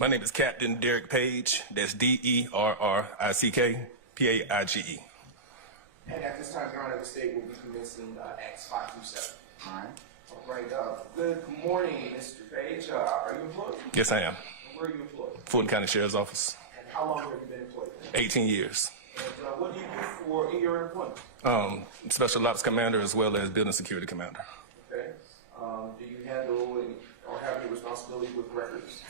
My name is Captain Derrick Paige. That's Derrick Paige. And at this time, Your Honor, the state will be commencing Acts 5 through 7. All right. All right. Good morning, Mr. Paige. Are you employed? Yes, I am. And where are you employed? Fulton County Sheriff's Office. And how long have you been employed? 18 years. And what do you do for your employment? Special Ops Commander as well as Building Security Commander. Okay. Do you handle or have any responsibility with records?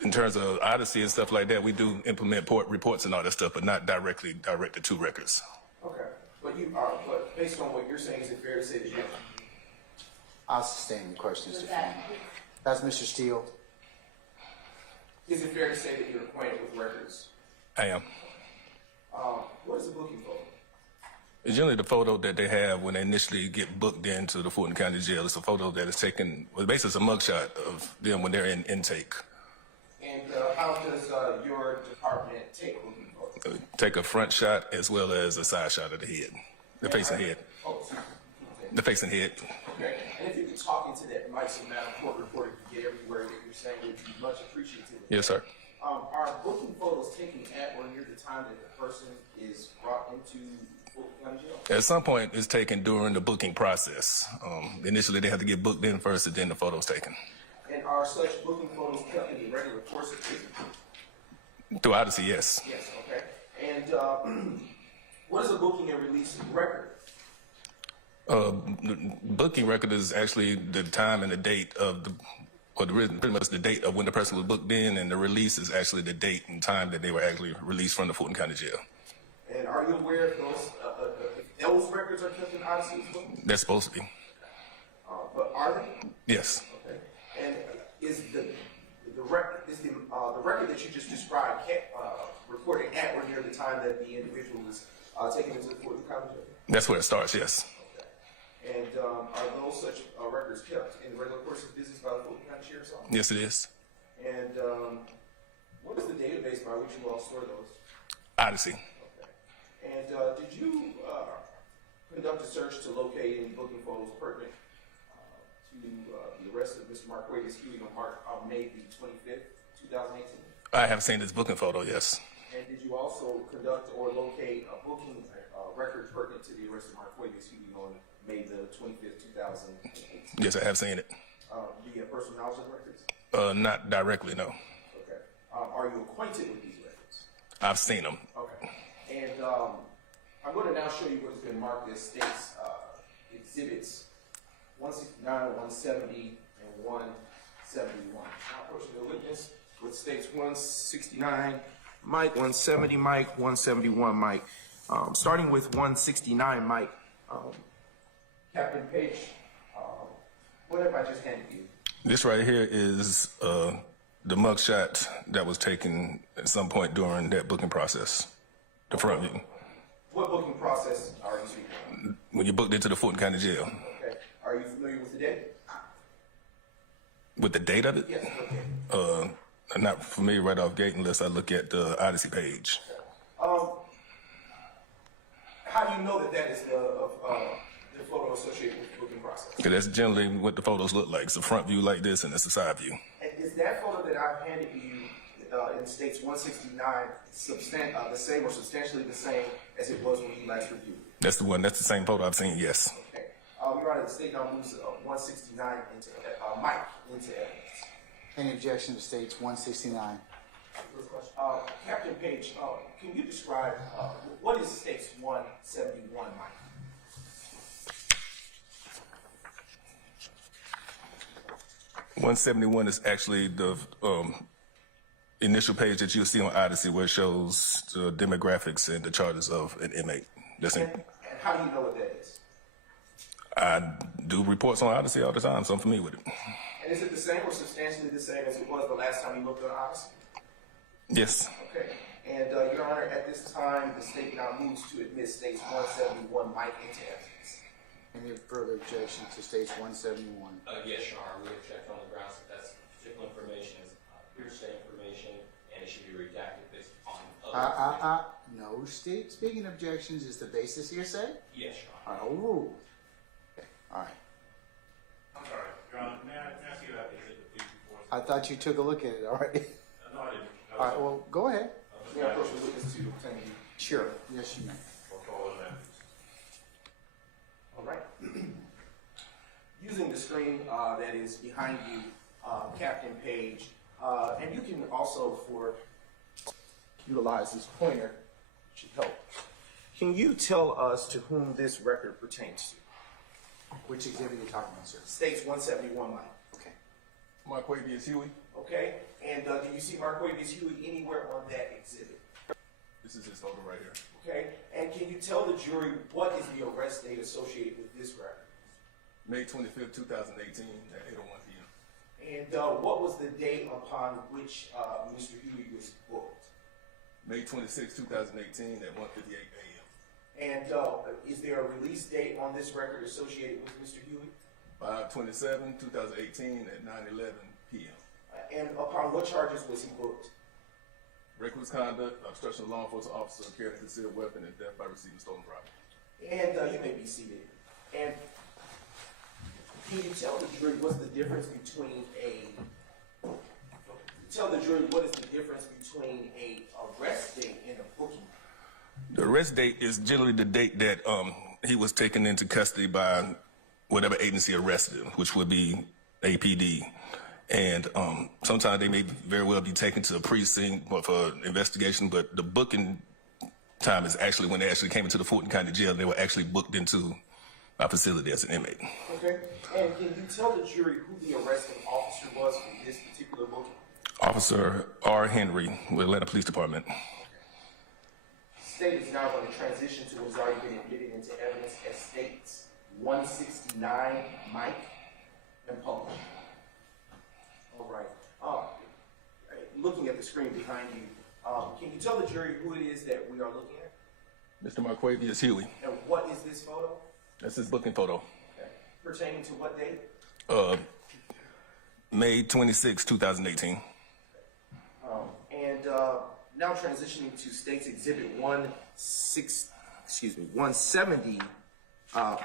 In terms of Odyssey and stuff like that, we do implement reports and all that stuff, but not directly directed to records. Okay. But based on what you're saying, is it fair to say that you... I'll sustain the question, Mr. Fan. That's Mr. Steele. Is it fair to say that you're acquainted with records? I am. What is a booking photo? It's generally the photo that they have when they initially get booked into the Fulton County Jail. It's a photo that is taken, well, basically it's a mugshot of them when they're in intake. And how does your department take booking photos? Take a front shot as well as a side shot of the head, the face and head. Oh, excuse me. The face and head. Okay. And if you could talk into that mic so Madam Court reporter can get every word that you're saying, it would be much appreciated. Yes, sir. Are booking photos taken at or near the time that the person is brought into Fulton County Jail? At some point, it's taken during the booking process. Initially, they have to get booked in first, and then the photo's taken. And are such booking photos kept in the regular course of business? Through Odyssey, yes. Yes, okay. And what is a booking and release record? The booking record is actually the time and the date of pretty much the date of when the person was booked in, and the release is actually the date and time that they were actually released from the Fulton County Jail. And are you aware if those records are kept in Odyssey as well? That's supposed to be. But are they? Yes. Okay. And is the record that you just described recorded at or near the time that the individual was taken into the Fulton County Jail? That's where it starts, yes. And are those such records kept in the regular course of business by the Fulton County Sheriff's Office? Yes, it is. And what is the database by which you all store those? Odyssey. Okay. And did you conduct a search to locate any booking photos pertinent to the arrest of Mr. Marquavius Huey on May the 25th, 2018? I have seen this booking photo, yes. And did you also conduct or locate a booking record pertinent to the arrest of Marquavius Huey on May the 25th, 2018? Yes, I have seen it. Do you have personal knowledge of the records? Not directly, no. Okay. Are you acquainted with these records? I've seen them. Okay. And I'm going to now show you what has been marked as states exhibits 169, 170, and 171. Now approaching the witness with states 169, Mike, 170, Mike, 171, Mike. Starting with 169, Mike. Captain Paige, what have I just handed you? This right here is the mugshot that was taken at some point during that booking process, the front view. What booking process are you speaking of? When you booked into the Fulton County Jail. Okay. Are you familiar with the date? With the date of it? Yes, okay. I'm not familiar right off gate unless I look at the Odyssey page. How do you know that that is the photo associated with the booking process? Because that's generally what the photos look like. It's a front view like this, and it's a side view. And is that photo that I've handed you in states 169 the same or substantially the same as it was when you last reviewed it? That's the one. That's the same photo I've seen, yes. Okay. Your Honor, the state now moves 169 into Mike into evidence. Any objection to states 169? Captain Paige, can you describe what is states 171, Mike? .171 is actually the initial page that you'll see on Odyssey where it shows the demographics and the charges of an inmate. And how do you know what that is? I do reports on Odyssey all the time, so I'm familiar with it. And is it the same or substantially the same as it was the last time you looked at Odyssey? Yes. Okay. And Your Honor, at this time, the state now moves to admit states 171 Mike into evidence. Any further objection to states 171? Yes, Your Honor. We object on the grounds that that particular information is hearsay information and it should be redacted based on other No, speaking objections is the basis hearsay? Yes, Your Honor. All right, overruled. Okay, all right. I'm sorry, Your Honor, may I ask you about the exhibit, please, before I thought you took a look at it already. No, I didn't. All right, well, go ahead. May I approach the witness to obtain the Sure. Yes, you may. All right. Using the screen that is behind you, Captain Paige, and you can also utilize this pointer, it should help. Can you tell us to whom this record pertains to? Which exhibit are you talking about, sir? States 171 line. Okay. Marquavius Huey. Okay, and do you see Marquavius Huey anywhere on that exhibit? This is his photo right here. Okay, and can you tell the jury what is the arrest date associated with this record? May 25th, 2018 at 8:01 p.m. And what was the date upon which Mr. Huey was booked? May 26th, 2018 at 1:58 a.m. And is there a release date on this record associated with Mr. Huey? 5/27, 2018 at 9:11 p.m. And upon what charges was he booked? Reckless conduct, obstruction of law enforcement officer, carrying a concealed weapon, and death by receiving stolen property. And you may be seated. And can you tell the jury what's the difference between a arrest date and a booking? The arrest date is generally the date that he was taken into custody by whatever agency arrested him, which would be APD. And sometimes they may very well be taken to a precinct for investigation, but the booking time is actually when they actually came into the Fulton County Jail. They were actually booked into our facility as an inmate. Okay. And can you tell the jury who the arresting officer was for this particular booking? Officer R. Henry with Atlanta Police Department. State is now going to transition to what has already been admitted into evidence as states 169, Mike, and published. All right. Looking at the screen behind you, can you tell the jury who it is that we are looking at? Mr. Marquavius Huey. And what is this photo? That's his booking photo. Okay. Pertaining to what date? May 26, 2018. And now transitioning to State's Exhibit 170,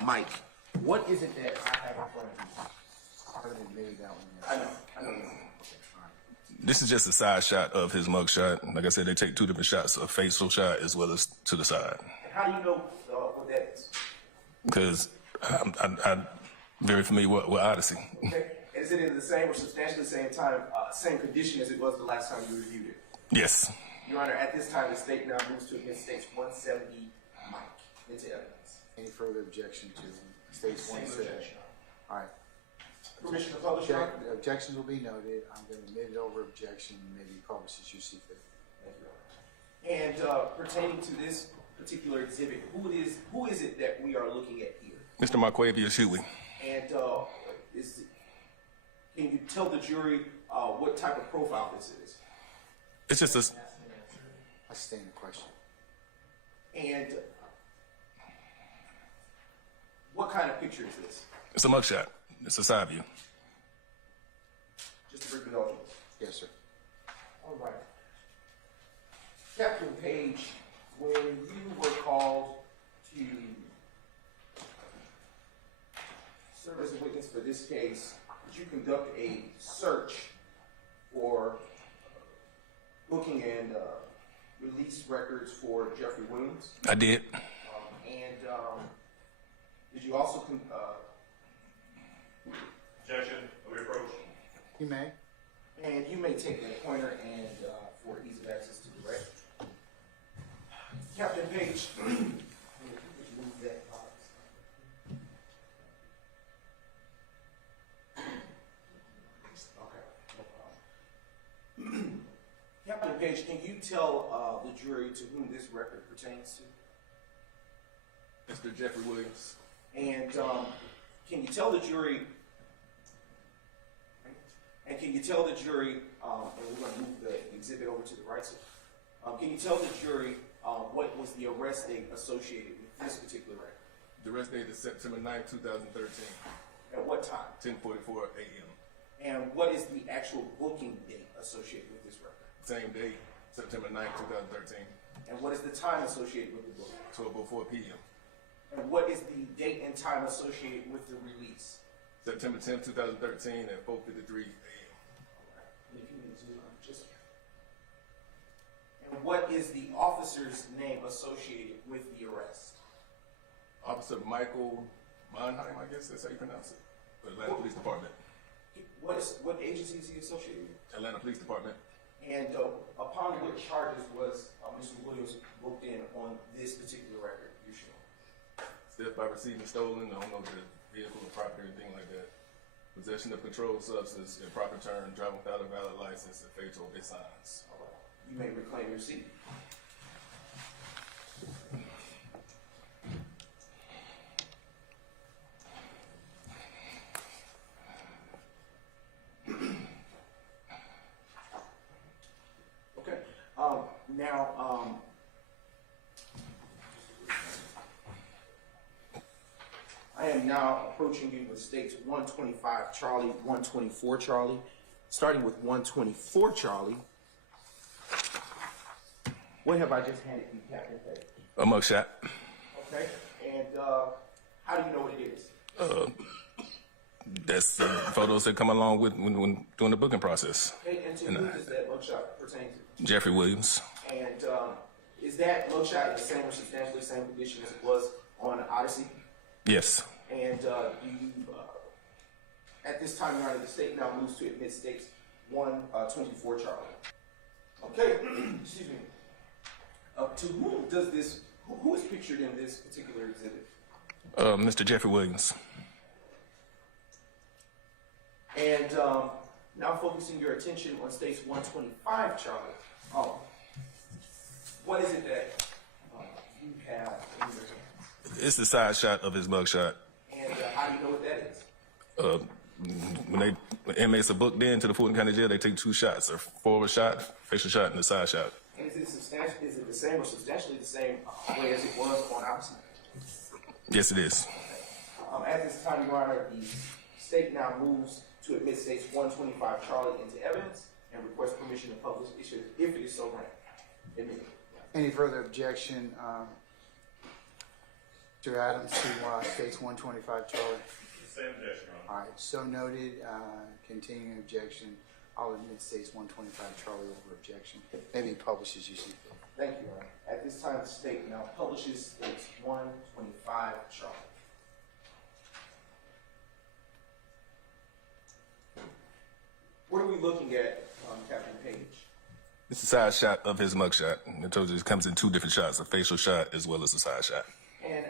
Mike. What is it that I have in front of you? I already admitted that one. I know. This is just a side shot of his mug shot. Like I said, they take two different shots, a facial shot as well as to the side. And how do you know what that is? Because I'm very familiar with Odyssey. Okay. Is it in the same or substantially the same time, same condition as it was the last time you reviewed it? Yes. Your Honor, at this time, the state now moves to admit States 170, Mike, into evidence. Any further objection to States Same 170? objection. All right. Permission to publish, Your Honor? Objections will be noted. I'm going to admit it over objection, maybe publish as you see fit. Thank you, Your Honor. And pertaining to this particular exhibit, who is it that we are looking at here? Mr. Marquavius Huey. And can you tell the jury what type of profile this is? It's just a... I stand the question. And what kind of picture is this? It's a mugshot. It's a side view. Just a brief indulgence. Yes, sir. All right. Captain Paige, when you were called to serve as a witness for this case, did you conduct a search for booking and release records for Jeffery Williams? I did. Did you also Objection, we approach. You may. and you may take that pointer and for ease of access to the record. Captain Paige, move that box. Okay, no problem. Captain Paige, can you tell the jury to whom this record pertains to? Mr. Jeffery Williams. And can you tell the jury? And can you tell the jury? And we're going to move the exhibit over to the right side. Can you tell the jury what was the arrest date associated with this particular record? The arrest date is September 9th, 2013, At what time? 10:44 a.m. And what is the actual booking date associated with this record? Same date, September 9th, 2013, And what is the time associated with the booking? 12:04 p.m. And what is the date and time associated with the release? September 10th, 2013 at 4:53 a.m. And what is the officer's name associated with the arrest? Officer Michael Monheim, I guess that's how you pronounce it. Atlanta Police Department. What agency is he associated with? Atlanta Police Department. And upon what charges was Mr. Williams booked in on this particular record you show? Theft by receiving stolen, I don't know, the vehicle or property or anything like that. Possession of controlled substance, improper turn, driving without a valid license, and fatal obey signs. All right. You may reclaim your seat. Okay. Now, I am now approaching you with states 125 Charlie, 124 Charlie. Starting with 124 Charlie. What have I just handed you, Captain Paige? A mugshot. Okay. And how do you know what it is? That's the photos that come along with when doing the booking process. Okay. And to who does that mugshot pertain to? Jeffery Williams. And is that mugshot in the same or substantially same condition as it was on Odyssey? Yes. And you, at this time, Your Honor, the state now moves to admit states 124 Charlie. Okay, excuse me. To whom does this? Who is pictured in this particular exhibit? Mr. Jeffery Williams. And now focusing your attention on states 125 Charlie. What is it that you have in your hand? It's the side shot of his mugshot. And how do you know what that is? When inmates are booked into the Fulton County Jail, they take two shots: a forward shot, facial shot, and a side shot. And is it the same or substantially the same way as it was on Odyssey? Yes, it is. At this time, Your Honor, the state now moves to admit states 125 Charlie into evidence and requests permission to publish it if it is so granted. Any further objection, Mr. Adams, to states 125 Charlie? Same objection, Your Honor. All right, so noted. Continuing objection. I'll admit states 125 Charlie over objection. Maybe publish as you see fit. Thank you, Your Honor. At this time, the state now publishes states 125 Charlie. What are we looking at, Captain Paige? It's a side shot of his mugshot. I told you it comes in two different shots: a facial shot as well as a side shot. And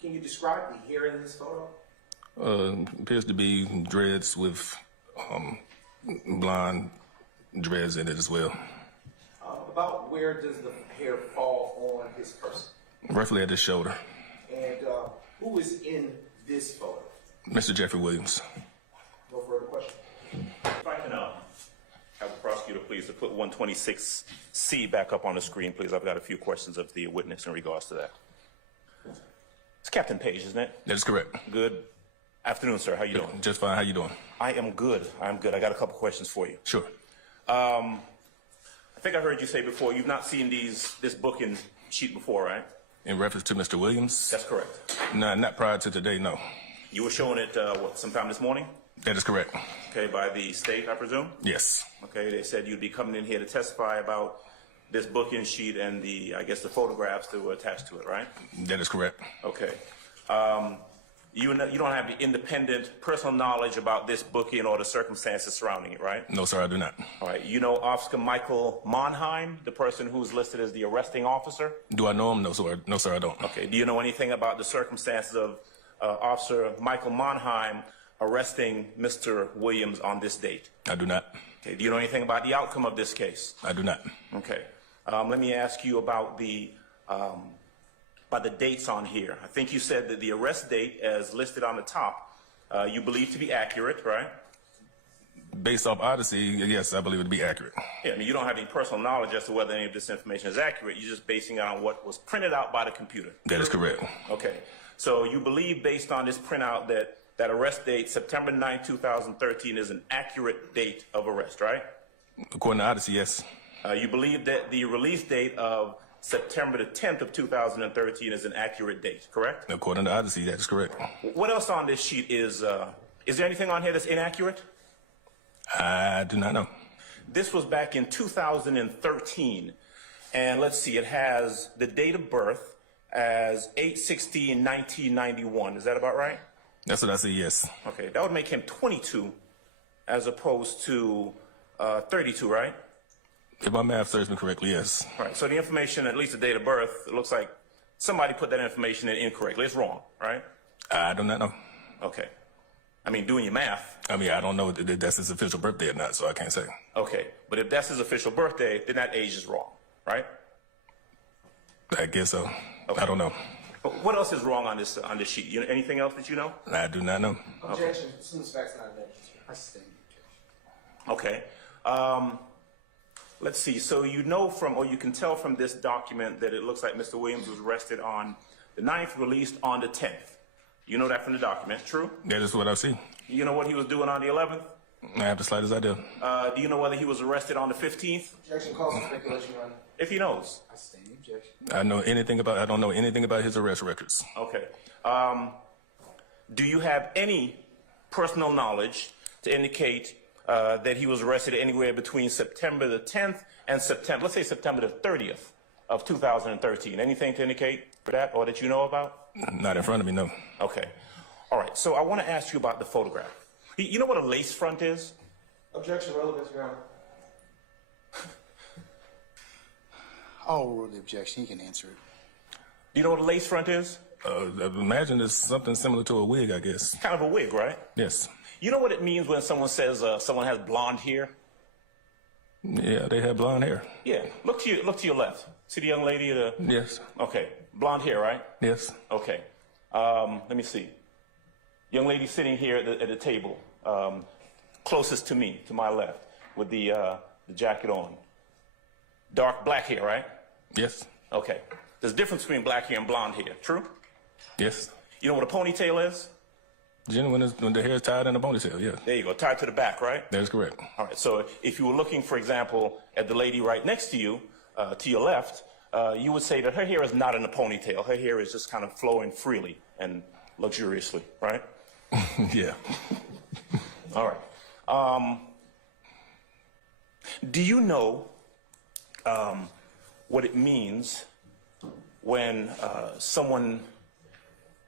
can you describe the hair in this photo? Appears to be dreads with blonde dreads in it as well. About where does the hair fall on his person? Roughly at his shoulder. And who is in this photo? Mr. Jeffery Williams. No further questions. If I can have the prosecutor please to put 126C back up on the screen, please. I've got a few questions of the witness in regards to that. It's Captain Paige, isn't it? That is correct. Good afternoon, sir. How you doing? Just fine. How you doing? I am good. I'm good. I got a couple questions for you. Sure. I think I heard you say before you've not seen this booking sheet before, right? In reference to Mr. Williams? That's correct. No, not prior to today, no. You were showing it, sometime this morning? That is correct. Okay, by the state, I presume? Yes. Okay, they said you'd be coming in here to testify about this booking sheet and the photographs that were attached to it, right? That is correct. Okay. You don't have the independent personal knowledge about this booking or the circumstances surrounding it, right? No, sir, I do not. All right. You know Officer Michael Monheim, the person who's listed as the arresting officer? Do I know him? No, sir. No, sir, I don't. Okay. Do you know anything about the circumstances of Officer Michael Monheim arresting Mr. Williams on this date? I do not. Okay. Do you know anything about the outcome of this case? I do not. Okay. Let me ask you about the dates on here. I think you said that the arrest date, as listed on the top, you believe to be accurate, right? Based off Odyssey, yes, I believe it to be accurate. Yeah, I mean, you don't have any personal knowledge as to whether any of this information is accurate. You're just basing it on what was printed out by the computer. That is correct. Okay. So you believe, based on this printout, that arrest date, September 9, 2013, is an accurate date of arrest, right? According to Odyssey, yes. You believe that the release date of September the 10th of 2013 is an accurate date, correct? According to Odyssey, that is correct. What else on this sheet is there anything on here that's inaccurate? I I do not know. This was back in 2013. And let's see, it has the date of birth as 8/16/1991. Is that about right? That's what I see, yes. Okay, that would make him 22 as opposed to 32, right? If my math serves me correctly, yes. Right, so the information, at least the date of birth, it looks like somebody put that information in incorrectly. It's wrong, right? I do not know. Okay. I mean, doing your math. I mean, I don't know if that's his official birthday or not, so I can't say. Okay, but if that's his official birthday, then that age is wrong, right? I guess so. Okay. I don't know. What else is wrong on this sheet? Anything else that you know? I do not know. Objection. As soon as facts not evidence. I sustain the objection. Okay. Let's see. So you know from, or you can tell from this document that it looks like Mr. Williams was arrested on the 9th, released on the 10th. You know that from the document, true? That is what I see. You know what he was doing on the 11th? I have the slightest idea. Do you know whether he was arrested on the 15th? Objection calls for speculation, Your Honor. If he knows. I sustain the objection. I don't know anything about his arrest records. Okay. Do you have any personal knowledge to indicate that he was arrested anywhere between September the 10th and let's say September the 30th of 2013? Anything to indicate for that or that you know about? Not in front of me, no. Okay. All right. So I want to ask you about the photograph. You know what a lace front is? Objection relevant, Your Honor. I'll rule the objection. He can answer it. Do you know what a lace front is? I imagine it's something similar to a wig, I guess. Kind of a wig, right? Yes. You know what it means when someone says someone has blonde hair? Yeah, they have blonde hair. Yeah. Look to your left. See the young lady? Yes. Okay. Blonde hair, right? Yes. Okay. Let me see. Young lady sitting here at the table, closest to me, to my left, with the jacket on. Dark black hair, right? Yes. Okay. There's a difference between black hair and blonde hair, true? Yes. You know what a ponytail is? Generally, when the hair is tied in a ponytail, yeah. There you go, tied to the back, right? That is correct. All right, so if you were looking, for example, at the lady right next to you, to your left, you would say that her hair is not in a ponytail. Her hair is just kind of flowing freely and luxuriously, right? Yeah. All right. Do you know what it means when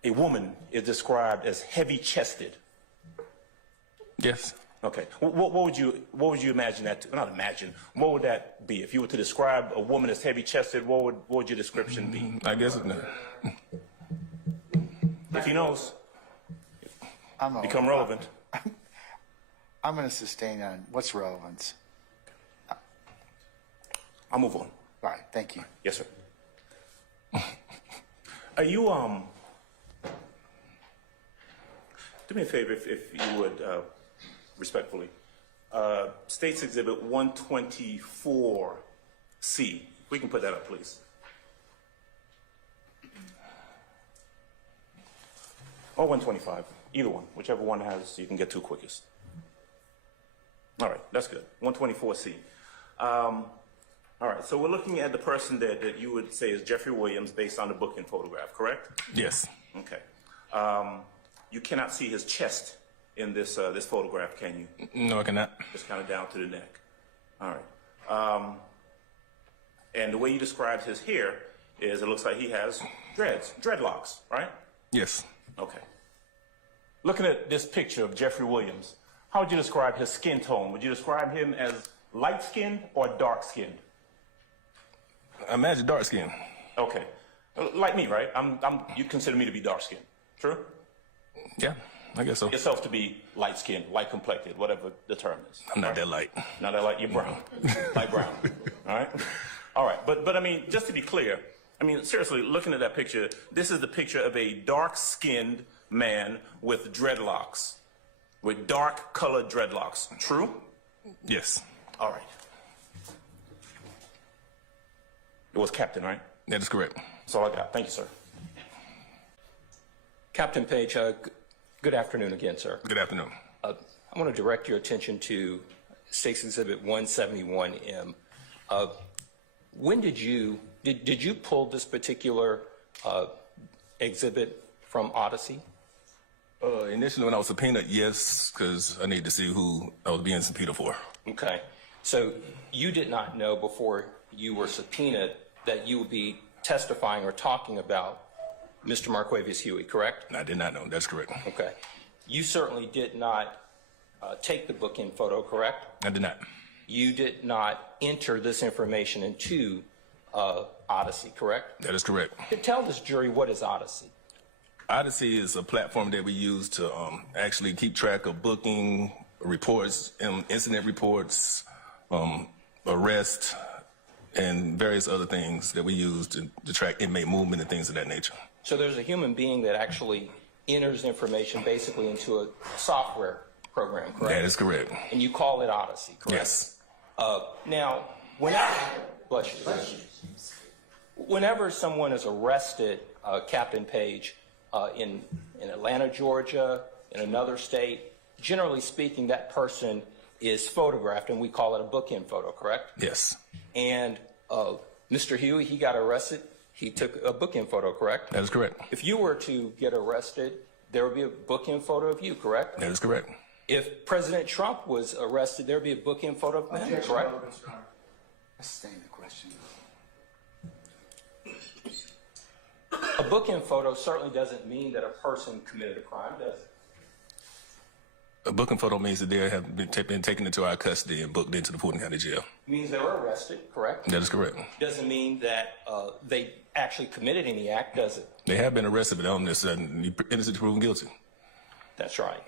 a woman is described as heavy-chested? Yes. Okay. What would you imagine that? Not imagine. What would that be if you were to describe a woman as heavy-chested? What would your description be? I guess If he knows, I'm become relevant. I'm going to sustain on what's relevance. I'll move on. All right. Thank you. Yes, sir. Are you do me a favor if you would respectfully. States Exhibit 124C. We can put that up, please. Or 125. Either one. Whichever one has you can get to quickest. All right, that's good. 124C. All right, so we're looking at the person that you would say is Jeffery Williams based on the booking photograph, correct? Yes. Okay. You cannot see his chest in this this photograph, can you? No, I cannot. It's kind of down to the neck. All right. And the way you described his hair is it looks like he has dreadlocks, right? Yes. Okay. Looking at this picture of Jeffery Williams, how would you describe his skin tone? Would you describe him as light-skinned or dark-skinned? I imagine dark skin. Okay. Like me, right? You consider me to be dark-skinned, true? Yeah, I guess so. Yourself to be light-skinned, light-complected, whatever the term is. I'm not that light. Not that light, you're brown. Light brown. All right? All right. But I mean, just to be clear, I mean, seriously, looking at that picture, this is the picture of a dark-skinned man with dreadlocks, with dark-colored dreadlocks. True? Yes. All right. It was Captain, right? That is correct. That's all I got. Thank you, sir. Captain Paige, good afternoon again, sir. Good afternoon. I want to direct your attention to State's Exhibit 171M. When did you pull this particular exhibit from Odyssey? Initially, when I was subpoenaed, yes, because I needed to see who I was being subpoenaed for. Okay. So you did not know before you were subpoenaed that you would be testifying or talking about Mr. Marquavius Huey, correct? I did not know. That's correct. Okay. You certainly did not take the bookend photo, correct? I did not. You did not enter this information into Odyssey, correct? That is correct. Tell this jury, what is Odyssey? Odyssey is a platform that we use to actually keep track of booking reports, incident reports, arrest, and various other things that we use to track inmate movement and things of that nature. So there's a human being that actually enters information basically into a software program, correct? That is correct. And you call it Odyssey, correct? Yes. Now, whenever someone is arrested, Captain Paige, in Atlanta, Georgia, in another state, generally speaking, that person is photographed, and we call it a bookend photo, correct? Yes. And Mr. Huey, he got arrested. He took a bookend photo, correct? That is correct. If you were to get arrested, there would be a bookend photo of you, correct? That is correct. If President Trump was arrested, there would be a bookend photo of him, correct? Sustain the question. A bookend photo certainly doesn't mean that a person committed a crime, does it? A booking photo means that they have been taken into our custody and booked into the Fulton County Jail. It means they were arrested, correct? That is correct. Doesn't mean that they actually committed any act, does it? They have been arrested, but on this innocent proven guilty. That's right.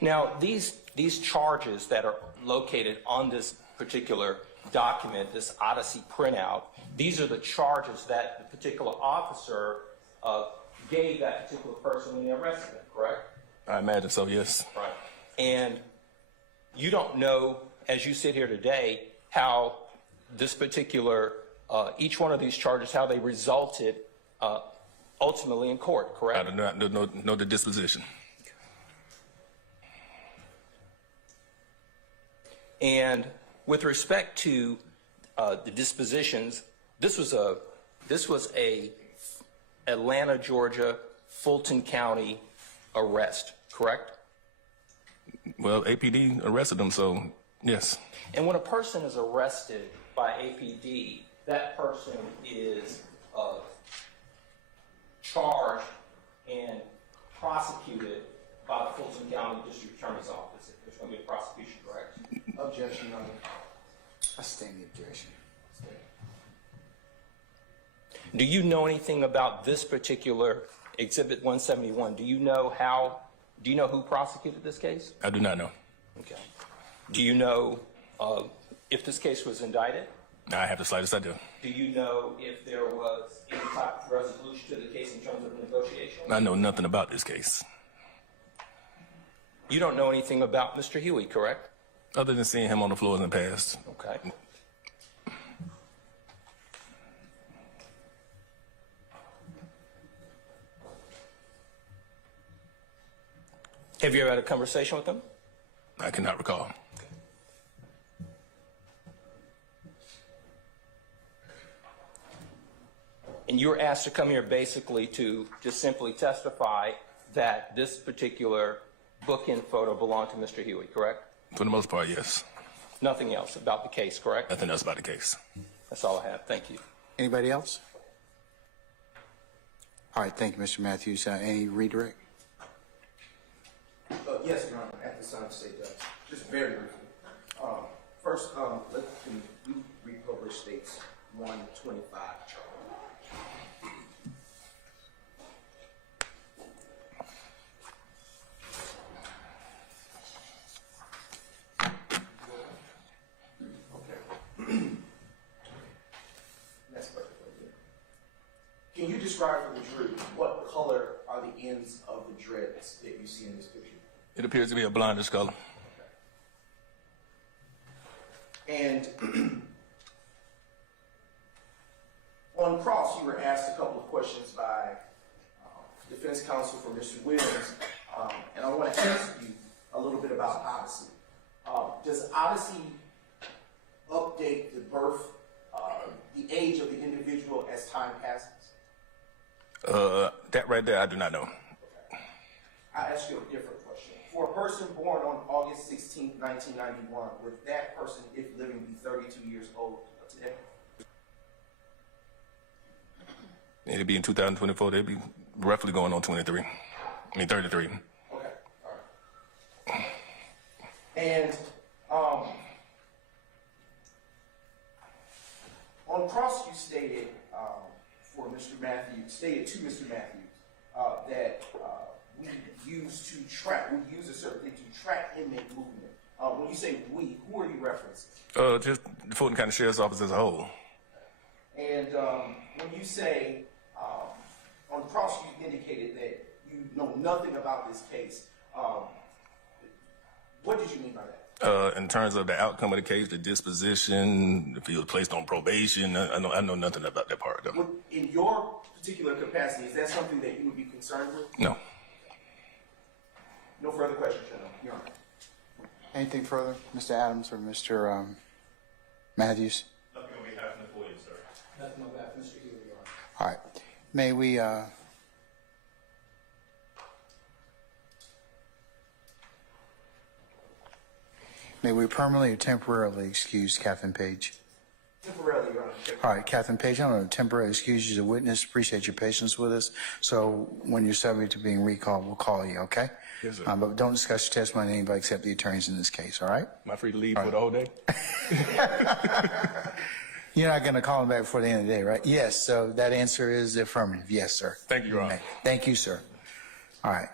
Now, these charges that are located on this particular document, this Odyssey printout, these are the charges that the particular officer gave that particular person when they arrested him, correct? I imagine so, yes. Right. And you don't know, as you sit here today, how this particular, each one of these charges, how they resulted ultimately in court, correct? I do not know the disposition. And with respect to the dispositions, this was a Atlanta, Georgia, Fulton County arrest, correct? Well, APD arrested them, so yes. And when a person is arrested by APD, that person is charged and prosecuted by the Fulton County District Attorney's Office. There's going to be a prosecution, correct? Objection, Your Honor. Sustain the objection. Do you know anything about this particular Exhibit 171? Do you know who prosecuted this case? I do not know. Okay. Do you know if this case was indicted? I have the slightest idea. Do you know if there was any type of resolution to the case in terms of negotiation? I know nothing about this case. You don't know anything about Mr. Huey, correct? Other than seeing him on the floor in the past. Okay. Have you ever had a conversation with him? I cannot recall. And you were asked to come here basically to just simply testify that this particular bookend photo belonged to Mr. Huey, correct? For the most part, yes. Nothing else about the case, correct? Nothing else about the case. That's all I have. Thank you. Anybody else? All right, thank you, Mr. Matthews. Any redirect? Yes, Your Honor, at this time, State Judge. Just very briefly. First, let me republish States 125. That's perfectly good. Can you describe for the jury what color are the ends of the dreads that you see in this picture? It appears to be a blondish color. And on cross, you were asked a couple of questions by defense counsel for Mr. Williams, and I want to ask you a little bit about Odyssey. Does Odyssey update the birth, the age of the individual as time passes? That right there, I do not know. I'll ask you a different question. For For a person born on August 16, 1991, would that person, if living, be 32 years old today? It'd be in 2024. They'd be roughly going on 33. I mean 33. Okay, all right. And on cross, you stated for Mr. Matthews, stated to Mr. Matthews that we use a certain thing to track inmate movement. When you say we, who are you referencing? Just the Fulton County Sheriff's Office as a whole. And when you say on cross, you indicated that you know nothing about this case. What did you mean by that? In terms of the outcome of the case, the disposition, if he was placed on probation, I know nothing about that part though. In your particular capacity, is that something that you would be concerned with? No. No further questions, Your Honor. Anything further, Mr. Adams or Mr. Matthews? Nothing on behalf of Ms. Williams, sir. Nothing on behalf of Mr. Huey, Your Honor. All right. May we permanently or temporarily excuse Careton Paige? Temporarily, Your Honor. All right, Careton Paige, I'm going to temporarily excuse you as a witness. Appreciate your patience with us. So when you're subject to being recalled, we'll call you, okay? Yes, sir. But don't discuss your testimony to anybody except the attorneys in this case, all right? Am I free to leave for the whole day? You're not going to call him back before the end of the day, right? Yes, so that answer is affirmative. Yes, sir. Thank you, Your Honor. Thank you, sir. All right.